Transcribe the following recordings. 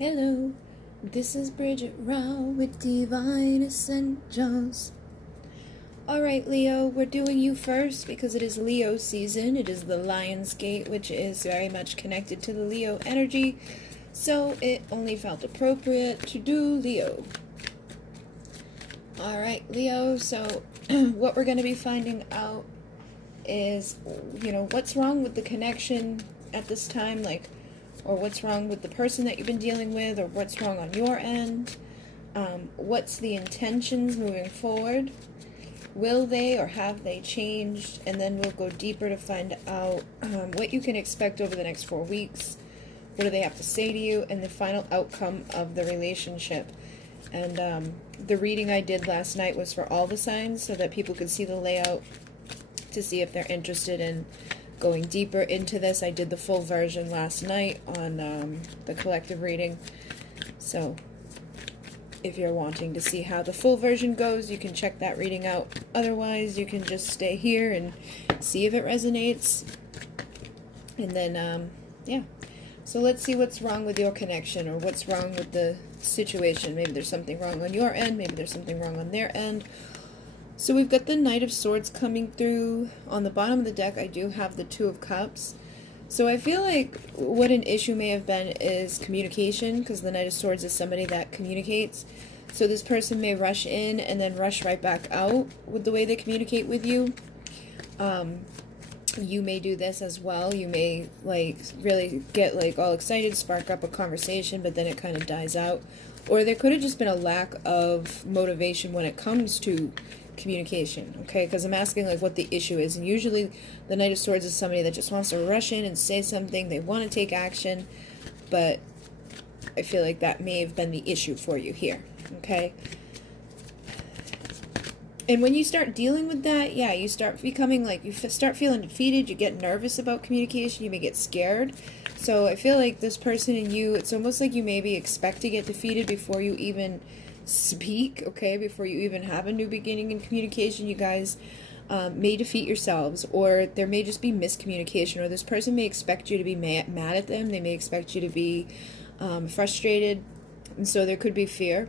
Hello, this is Bridget Rao with Divine Essentials. Alright, Leo, we're doing you first because it is Leo season. It is the Lion's Gate, which is very much connected to the Leo energy. So it only felt appropriate to do Leo. Alright, Leo, so what we're going to be finding out is, what's wrong with the connection at this time, or what's wrong with the person that you've been dealing with, or what's wrong on your end. What's the intentions moving forward? Will they or have they changed? And then we'll go deeper to find out what you can expect over the next 4 weeks. What do they have to say to you? And the final outcome of the relationship. And the reading I did last night was for all the signs so that people could see the layout to see if they're interested in going deeper into this. I did the full version last night on the collective reading. So if you're wanting to see how the full version goes, you can check that reading out. Otherwise, you can just stay here and see if it resonates. And then, yeah. So let's see what's wrong with your connection, or what's wrong with the situation. Maybe there's something wrong on your end. Maybe there's something wrong on their end. So we've got the Knight of Swords coming through. On the bottom of the deck, I do have the Two of Cups. So I feel like what an issue may have been is communication, because the Knight of Swords is somebody that communicates. So this person may rush in and then rush right back out with the way they communicate with you. You may do this as well. You may really get all excited, spark up a conversation, but then it kind of dies out. Or there could have just been a lack of motivation when it comes to communication, okay? Because I'm asking what the issue is, and usually the Knight of Swords is somebody that just wants to rush in and say something. They want to take action, but I feel like that may have been the issue for you here, okay? And when you start dealing with that, yeah, you start becoming you start feeling defeated. You get nervous about communication. You may get scared. So I feel like this person and you, it's almost like you maybe expect to get defeated before you even speak, okay? Before you even have a new beginning in communication, you guys may defeat yourselves, or there may just be miscommunication, or this person may expect you to be mad at them. They may expect you to be frustrated, and so there could be fear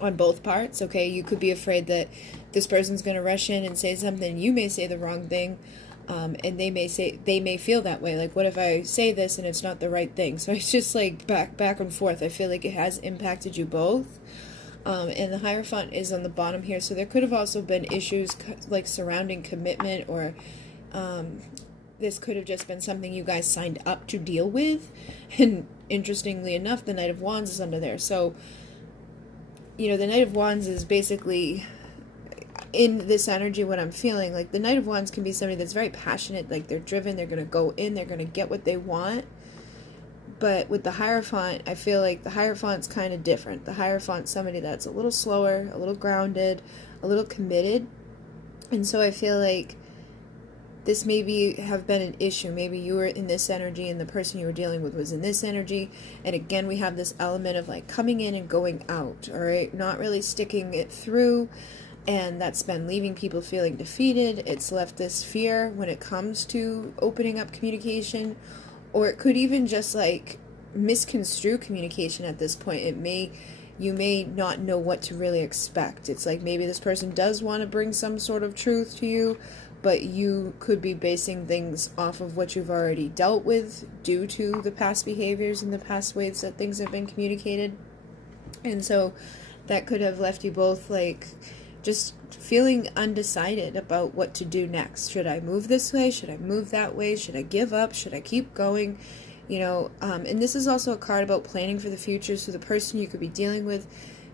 on both parts, okay? You could be afraid that this person's going to rush in and say something, you may say the wrong thing, and they may feel that way, what if I say this and it's not the right thing? So it's just back and forth. I feel like it has impacted you both. And the Hierophant is on the bottom here, so there could have also been issues surrounding commitment, or this could have just been something you guys signed up to deal with. And interestingly enough, the Knight of Wands is under there. So the Knight of Wands is basically, in this energy, what I'm feeling, the Knight of Wands can be somebody that's very passionate, they're driven, they're going to go in, they're going to get what they want. But with the Hierophant, I feel like the Hierophant's kind of different. The Hierophant's somebody that's a little slower, a little grounded, a little committed. And so I feel like this maybe have been an issue. Maybe you were in this energy and the person you were dealing with was in this energy. And again, we have this element of coming in and going out, all right? Not really sticking it through. And that's been leaving people feeling defeated. It's left this fear when it comes to opening up communication. Or it could even just misconstrue communication at this point. You may not know what to really expect. It's maybe this person does want to bring some sort of truth to you, but you could be basing things off of what you've already dealt with due to the past behaviors and the past ways that things have been communicated. And so that could have left you both just feeling undecided about what to do next. Should I move this way? Should I move that way? Should I give up? Should I keep going? And this is also a card about planning for the future. So the person you could be dealing with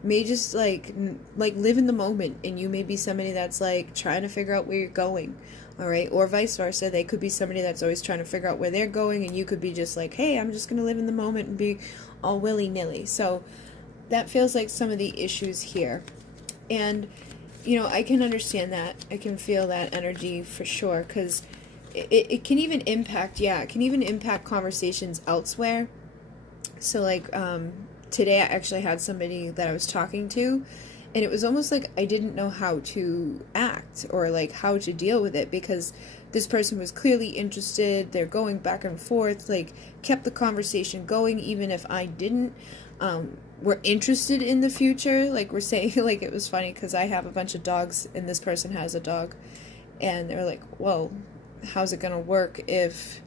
may just live in the moment, and you may be somebody that's trying to figure out where you're going, all right? Or vice versa. They could be somebody that's always trying to figure out where they're going, and you could be just hey, I'm just going to live in the moment and be all willy-nilly. So that feels like some of the issues here. And I can understand that. I can feel that energy for sure, because it can even impact, it can even impact conversations elsewhere. So today I actually had somebody that I was talking to, And it was almost like I didn't know how to act or like how to deal with it, because this person was clearly interested. They're going back and forth, like kept the conversation going even if I didn't. We're interested in the future, like we're saying. Like, it was funny because I have a bunch of dogs and this person has a dog, and they're like, well, how's it gonna work if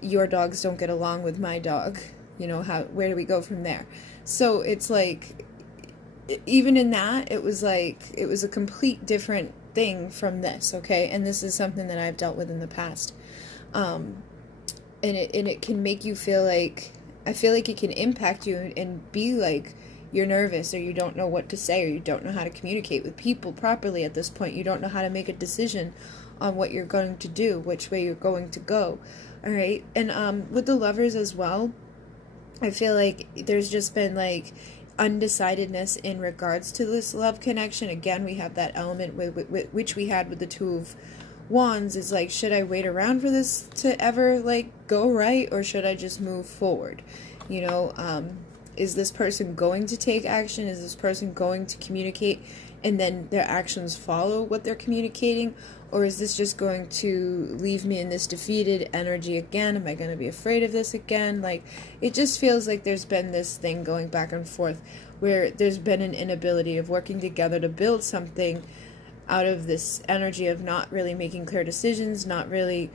your dogs don't get along with my dog? You know, where do we go from there? So it's like, even in that, it was like, it was a complete different thing from this, okay? And this is something that I've dealt with in the past. And it can make you feel like, I feel like it can impact you and be like you're nervous, or you don't know what to say, or you don't know how to communicate with people properly at this point. You don't know how to make a decision on what you're going to do, which way you're going to go. All right? And with the Lovers as well, I feel like there's just been like undecidedness in regards to this love connection. Again, we have that element with which we had with the Two of Wands, is like, should I wait around for this to ever like go right, or should I just move forward? You know, is this person going to take action? Is this person going to communicate and then their actions follow what they're communicating? Or is this just going to leave me in this defeated energy again? Am I going to be afraid of this again? Like, it just feels like there's been this thing going back and forth where there's been an inability of working together to build something out of this energy of not really making clear decisions, not really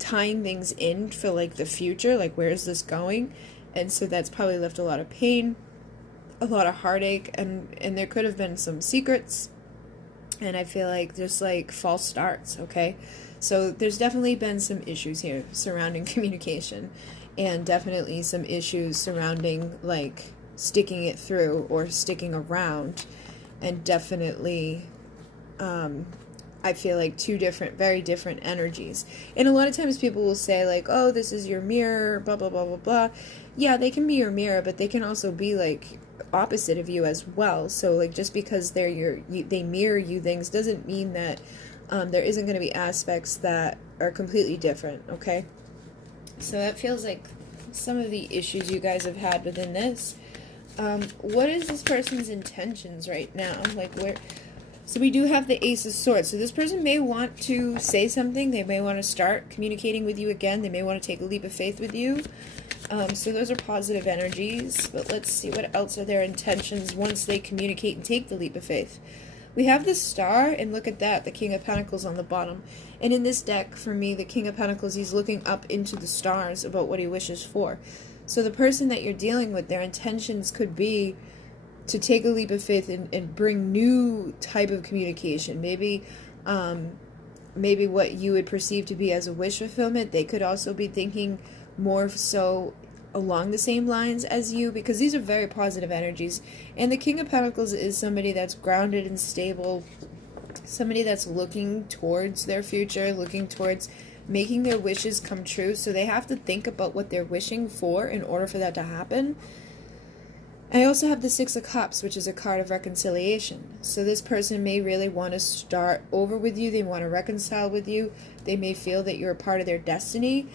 tying things in for like the future, like where is this going? And so that's probably left a lot of pain, a lot of heartache, and there could have been some secrets. And I feel like there's like false starts, okay? So there's definitely been some issues here surrounding communication, and definitely some issues surrounding like sticking it through or sticking around. And definitely, I feel like two different, very different energies. And a lot of times people will say like, oh, this is your mirror, blah, blah, blah, blah, blah. Yeah, they can be your mirror, but they can also be like opposite of you as well. So like, just because they mirror you things doesn't mean that there isn't going to be aspects that are completely different, okay? So that feels like some of the issues you guys have had within this. What is this person's intentions right now? Like, where? So we do have the Ace of Swords. So this person may want to say something. They may want to start communicating with you again. They may want to take a leap of faith with you. So those are positive energies. But let's see, what else are their intentions once they communicate and take the leap of faith? We have the Star, and look at that, the King of Pentacles on the bottom. And in this deck, for me, the King of Pentacles, he's looking up into the stars about what he wishes for. So the person that you're dealing with, their intentions could be to take a leap of faith and bring new type of communication. Maybe what you would perceive to be as a wish fulfillment, they could also be thinking more so along the same lines as you, because these are very positive energies. And the King of Pentacles is somebody that's grounded and stable, somebody that's looking towards their future, looking towards making their wishes come true. So they have to think about what they're wishing for in order for that to happen. I also have the Six of Cups, which is a card of reconciliation. So this person may really want to start over with you. They want to reconcile with you. They may feel that you're a part of their destiny,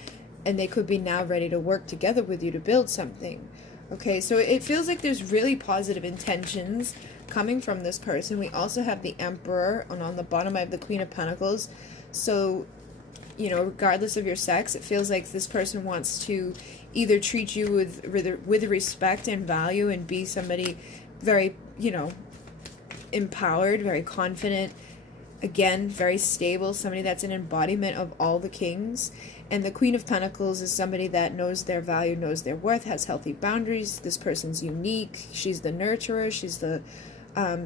and they could be now ready to work together with you to build something. Okay, so it feels like there's really positive intentions coming from this person. We also have the Emperor, and on the bottom I have the Queen of Pentacles. So, you know, regardless of your sex, it feels like this person wants to either treat you with respect and value and be somebody very, you know, empowered, very confident, again, very stable, somebody that's an embodiment of all the kings. And the Queen of Pentacles is somebody that knows their value, knows their worth, has healthy boundaries. This person's unique. She's the nurturer. She's the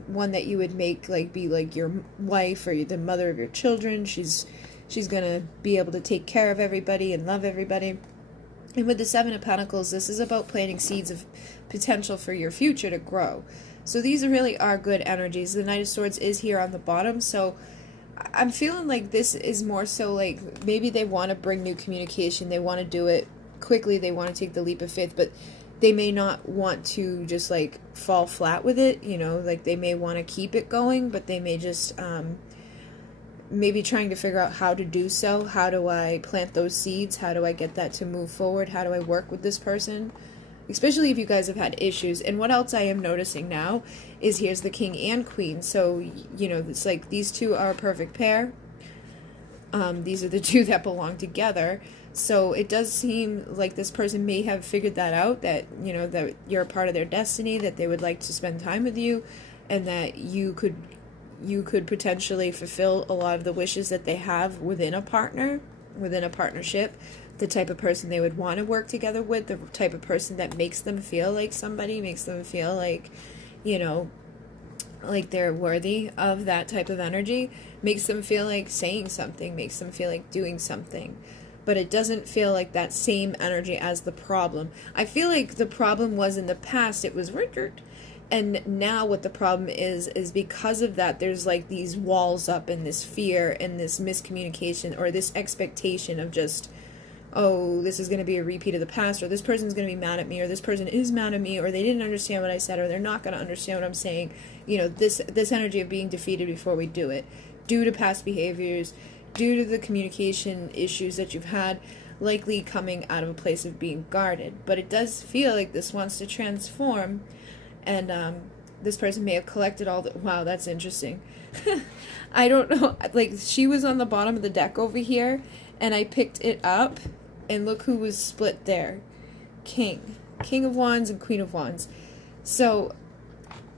one that you would make like be like your wife or the mother of your children. She's gonna be able to take care of everybody and love everybody. And with the Seven of Pentacles, this is about planting seeds of potential for your future to grow. So these really are good energies. The Knight of Swords is here on the bottom, so I'm feeling like this is more so like maybe they want to bring new communication. They want to do it quickly. They want to take the leap of faith, but they may not want to just like fall flat with it. You know, like they may want to keep it going, but they may just maybe trying to figure out how to do so. How do I plant those seeds? How do I get that to move forward? How do I work with this person? especially if you guys have had issues. And what else I am noticing now is here's the king and queen. So, you know, it's like these two are a perfect pair. These are the two that belong together. So it does seem like this person may have figured that out, that, you know, that you're a part of their destiny, that they would like to spend time with you, and that you could potentially fulfill a lot of the wishes that they have within a partner, within a partnership, the type of person they would want to work together with, the type of person that makes them feel like somebody, makes them feel like, you know, like they're worthy of that type of energy, makes them feel like saying something, makes them feel like doing something. But it doesn't feel like that same energy as the problem. I feel like the problem was in the past, it was Richard. And now what the problem is because of that, there's like these walls up and this fear and this miscommunication or this expectation of just, oh, this is going to be a repeat of the past, or this person's going to be mad at me, or this person is mad at me, or they didn't understand what I said, or they're not going to understand what I'm saying. You know, this energy of being defeated before we do it, due to past behaviors, due to the communication issues that you've had, likely coming out of a place of being guarded. But it does feel like this wants to transform, and this person may have collected all the... Wow, that's interesting. I don't know. Like, she was on the bottom of the deck over here, and I picked it up, and look who was split there. King of Wands and Queen of Wands. So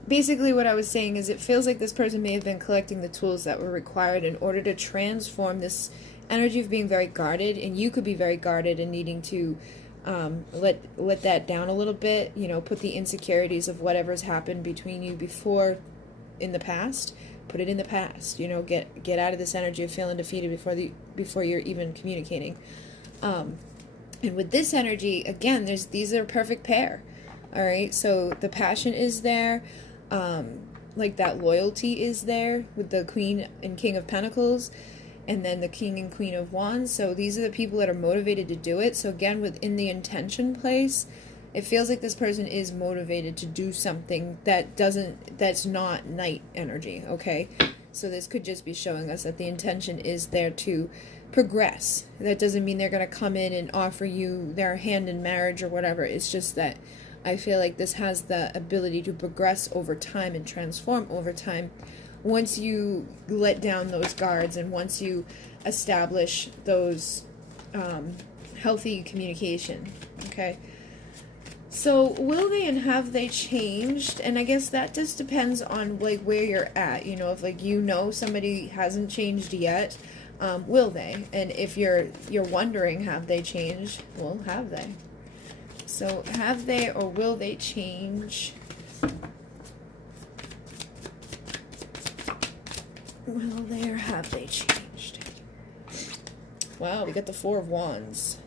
basically what I was saying is it feels like this person may have been collecting the tools that were required in order to transform this energy of being very guarded, and you could be very guarded and needing to let that down a little bit, you know, put the insecurities of whatever's happened between you before in the past, put it in the past, you know, get out of this energy of feeling defeated before you're even communicating. And with this energy, again, these are a perfect pair. All right, so the passion is there, like that loyalty is there with the Queen and King of Pentacles, and then the King and Queen of Wands. So these are the people that are motivated to do it. So again, within the intention place, it feels like this person is motivated to do something that's not night energy, okay? So this could just be showing us that the intention is there to progress. That doesn't mean they're going to come in and offer you their hand in marriage or whatever. It's just that I feel like this has the ability to progress over time and transform over time once you let down those guards and once you establish those healthy communication, okay? So will they and have they changed? And I guess that just depends on like where you're at. You know, if like you know somebody hasn't changed yet, will they? And if you're wondering have they changed, well, have they? So have they or will they change? Will they or have they changed? Wow, we got the Four of Wands.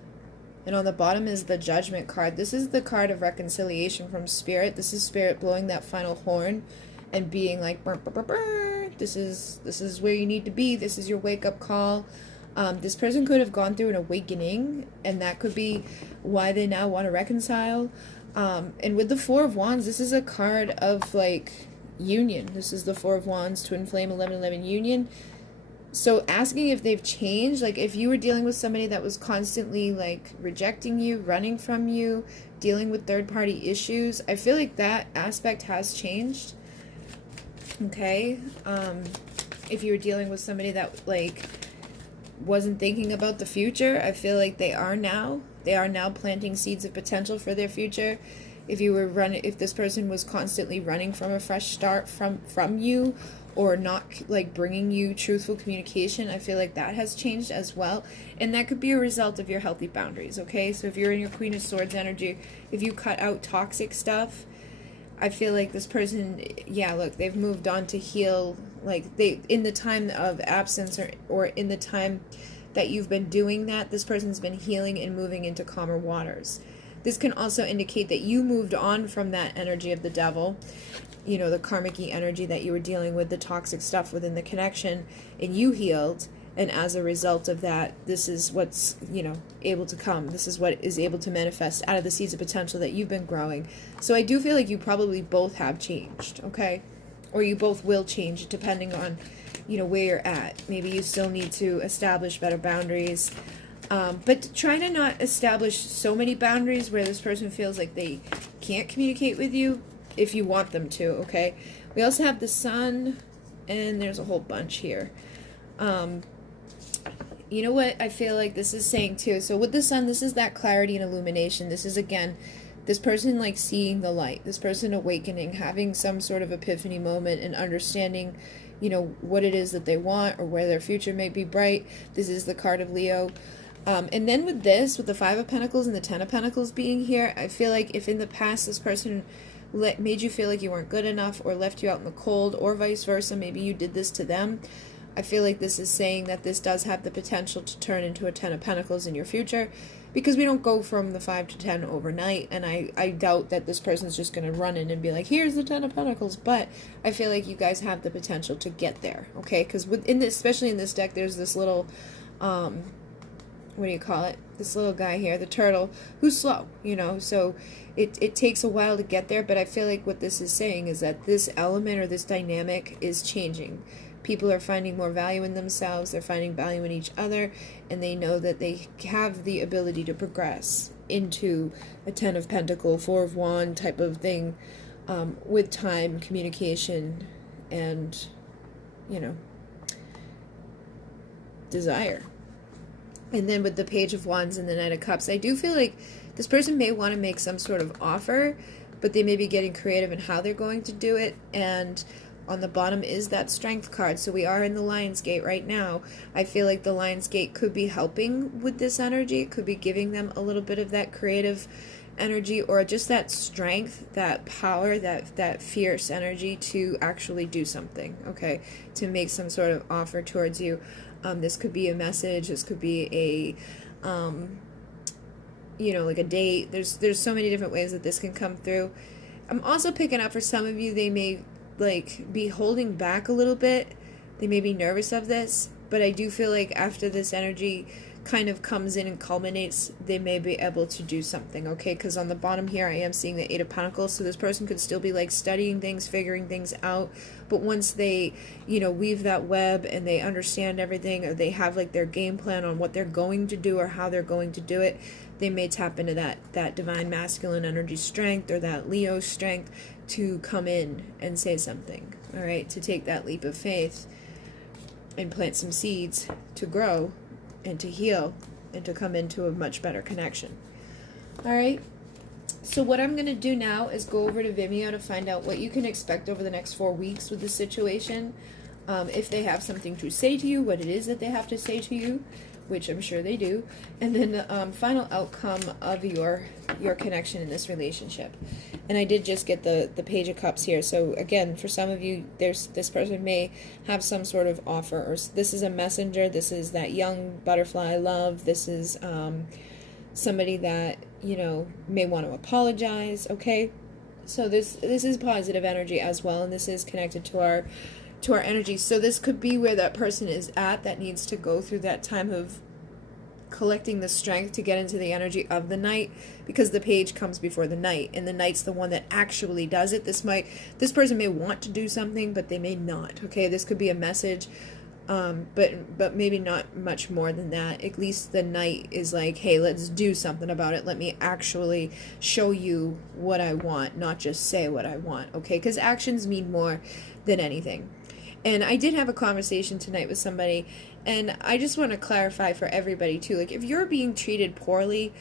And on the bottom is the Judgment card. This is the card of reconciliation from Spirit. This is Spirit blowing that final horn and being like, burr, burr, burr, burr. This is where you need to be. This is your wake-up call. This person could have gone through an awakening, and that could be why they now want to reconcile. And with the Four of Wands, this is a card of, like, union. This is the Four of Wands, Twin Flame, 11-11 union. So asking if they've changed, like if you were dealing with somebody that was constantly like rejecting you, running from you, dealing with third-party issues, I feel like that aspect has changed. Okay? If you were dealing with somebody that like wasn't thinking about the future, I feel like they are now. They are now planting seeds of potential for their future. If this person was constantly running from a fresh start from you, or not like bringing you truthful communication, I feel like that has changed as well. And that could be a result of your healthy boundaries, okay? So if you're in your Queen of Swords energy, if you cut out toxic stuff, I feel like this person, yeah, look, they've moved on to heal. Like in the time of absence or in the time that you've been doing that, this person's been healing and moving into calmer waters. This can also indicate that you moved on from that energy of the devil, you know, the karmic-y energy that you were dealing with, the toxic stuff within the connection, and you healed, and as a result of that, this is what's, you know, able to come. This is what is able to manifest out of the seeds of potential that you've been growing. So I do feel like you probably both have changed, okay? Or you both will change depending on, you know, where you're at. Maybe you still need to establish better boundaries. But try to not establish so many boundaries where this person feels like they can't communicate with you if you want them to, okay? We also have the sun, and there's a whole bunch here. You know what I feel like this is saying too? So with the sun, this is that clarity and illumination. This is, again, this person like seeing the light, this person awakening, having some sort of epiphany moment and understanding, you know, what it is that they want or where their future may be bright. This is the card of Leo. And then with this, with the Five of Pentacles and the Ten of Pentacles being here, I feel like if in the past this person made you feel like you weren't good enough or left you out in the cold, or vice versa, maybe you did this to them, I feel like this is saying that this does have the potential to turn into a Ten of Pentacles in your future, because we don't go from the 5 to 10 overnight, and I doubt that this person's just going to run in and be like, here's the 10 of Pentacles, but I feel like you guys have the potential to get there, okay? Because within this, especially in this deck, there's this little, what do you call it? This little guy here, the turtle, who's slow, you know, so it takes a while to get there, but I feel like what this is saying is that this element or this dynamic is changing. People are finding more value in themselves, they're finding value in each other, and they know that they have the ability to progress into a Ten of Pentacle, Four of Wand type of thing, with time, communication, and, you know, desire. And then with the Page of Wands and the Knight of Cups, I do feel like this person may want to make some sort of offer, but they may be getting creative in how they're going to do it. And on the bottom is that Strength card. So we are in the Lion's Gate right now. I feel like the Lion's Gate could be helping with this energy. It could be giving them a little bit of that creative energy, or just that strength, that power, that fierce energy to actually do something, okay? To make some sort of offer towards you. This could be a message. This could be a, you know, like a date. There's so many different ways that this can come through. I'm also picking up for some of you, they may like be holding back a little bit. They may be nervous of this, but I do feel like after this energy kind of comes in and culminates, they may be able to do something, okay? Because on the bottom here, I am seeing the Eight of Pentacles, so this person could still be like studying things, figuring things out, but once they, you know, weave that web and they understand everything, or they have like their game plan on what they're going to do or how they're going to do it, they may tap into that divine masculine energy strength, or that Leo strength, to come in and say something, all right? To take that leap of faith and plant some seeds to grow and to heal and to come into a much better connection. All right, so what I'm going to do now is go over to Vimeo to find out what you can expect over the next 4 weeks with this situation. If they have something to say to you, what it is that they have to say to you, which I'm sure they do, and then the final outcome of your connection in this relationship. And I did just get the Page of Cups here, so again, for some of you, this person may have some sort of offer, or this is a messenger, this is that young butterfly love, this is somebody that, you know, may want to apologize, okay? So this is positive energy as well, and this is connected to our energy. So this could be where that person is at, that needs to go through that time of collecting the strength to get into the energy of the Knight, because the Page comes before the Knight, and the Knight's the one that actually does it. This person may want to do something, but they may not, okay? This could be a message, but maybe not much more than that. At least the Knight is like, hey, let's do something about it. Let me actually show you what I want, not just say what I want, okay? Because actions mean more than anything. And I did have a conversation tonight with somebody, and I just want to clarify for everybody too, like, if you're being treated poorly,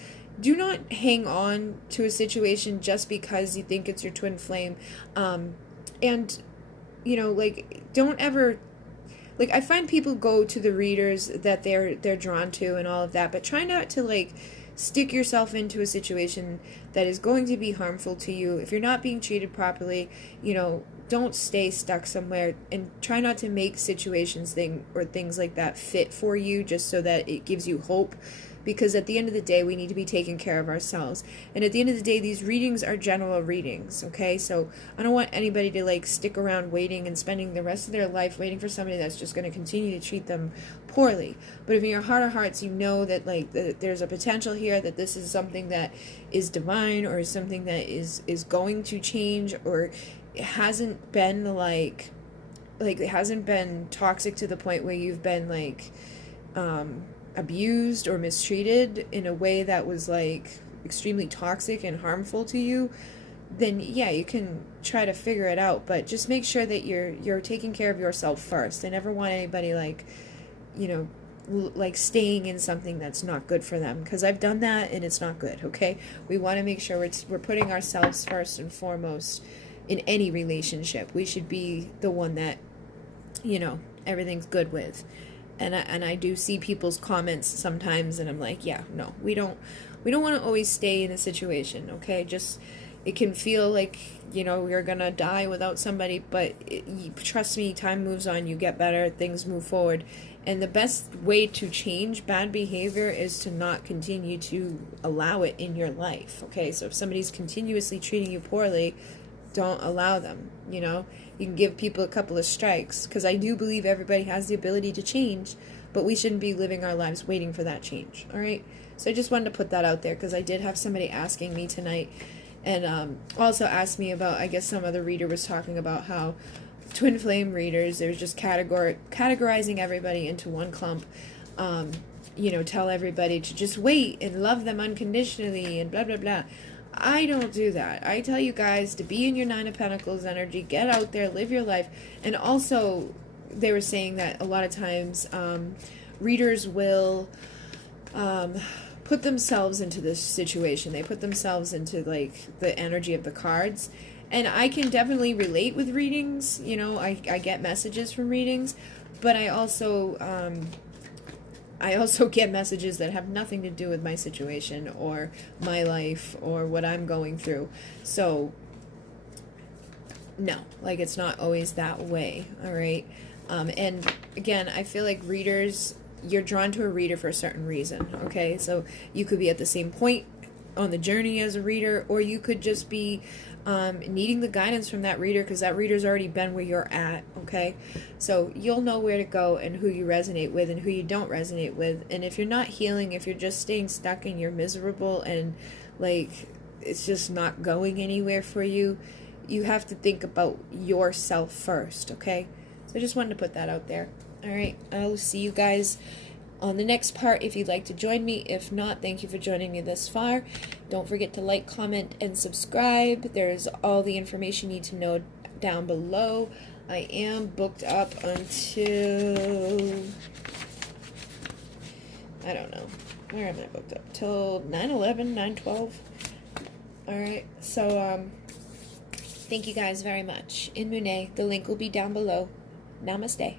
do not hang on to a situation just because you think it's your twin flame. And, you know, like, don't ever, like, I find people go to the readers that they're drawn to and all of that, but try not to, like, stick yourself into a situation that is going to be harmful to you. If you're not being treated properly, you know, don't stay stuck somewhere, and try not to make situations things like that fit for you just so that it gives you hope, because at the end of the day, we need to be taking care of ourselves. And at the end of the day, these readings are general readings, okay? So I don't want anybody to, like, stick around waiting and spending the rest of their life waiting for somebody that's just going to continue to treat them poorly. But if in your heart of hearts you know that, like, there's a potential here, that this is something that is divine, or is something that is going to change, or it hasn't been like it hasn't been toxic to the point where you've been like abused or mistreated in a way that was like extremely toxic and harmful to you, then yeah, you can try to figure it out, but just make sure that you're taking care of yourself first. I never want anybody like, you know, like staying in something that's not good for them, because I've done that and it's not good. Okay, we want to make sure we're putting ourselves first and foremost in any relationship. We should be the one that, you know, everything's good with. And I do see people's comments sometimes, and I'm like, yeah, no, we don't want to always stay in a situation. Okay, just, it can feel like, you know, you're gonna die without somebody, but trust me, time moves on, you get better, things move forward. And the best way to change bad behavior is to not continue to allow it in your life. Okay, so if somebody's continuously treating you poorly, don't allow them. You know, you can give people a couple of strikes, because I do believe everybody has the ability to change, but we shouldn't be living our lives waiting for that change. All right, so I just wanted to put that out there, because I did have somebody asking me tonight, and also asked me about, I guess some other reader was talking about how twin flame readers, there's just categorizing everybody into one clump. You know, tell everybody to just wait and love them unconditionally and blah blah blah. I don't do that. I tell you guys to be in your Nine of Pentacles energy, get out there, live your life. And also, they were saying that a lot of times readers will put themselves into this situation. They put themselves into like the energy of the cards. And I can definitely relate with readings. You know, I get messages from readings, but I also get messages that have nothing to do with my situation or my life or what I'm going through. So, no, like, it's not always that way, all right? And again, I feel like readers, you're drawn to a reader for a certain reason, okay? So you could be at the same point on the journey as a reader, or you could just be needing the guidance from that reader because that reader's already been where you're at, okay? So you'll know where to go and who you resonate with and who you don't resonate with. And if you're not healing, if you're just staying stuck and you're miserable and like it's just not going anywhere for you, you have to think about yourself first, okay? So I just wanted to put that out there. All right, I'll see you guys on the next part if you'd like to join me. If not, thank you for joining me this far. Don't forget to like, comment, and subscribe. There's all the information you need to know down below. I am booked up until, I don't know, where am I booked up? Till 9/11, 9/12. Alright, so thank you guys very much. In Monet, the link will be down below. Namaste.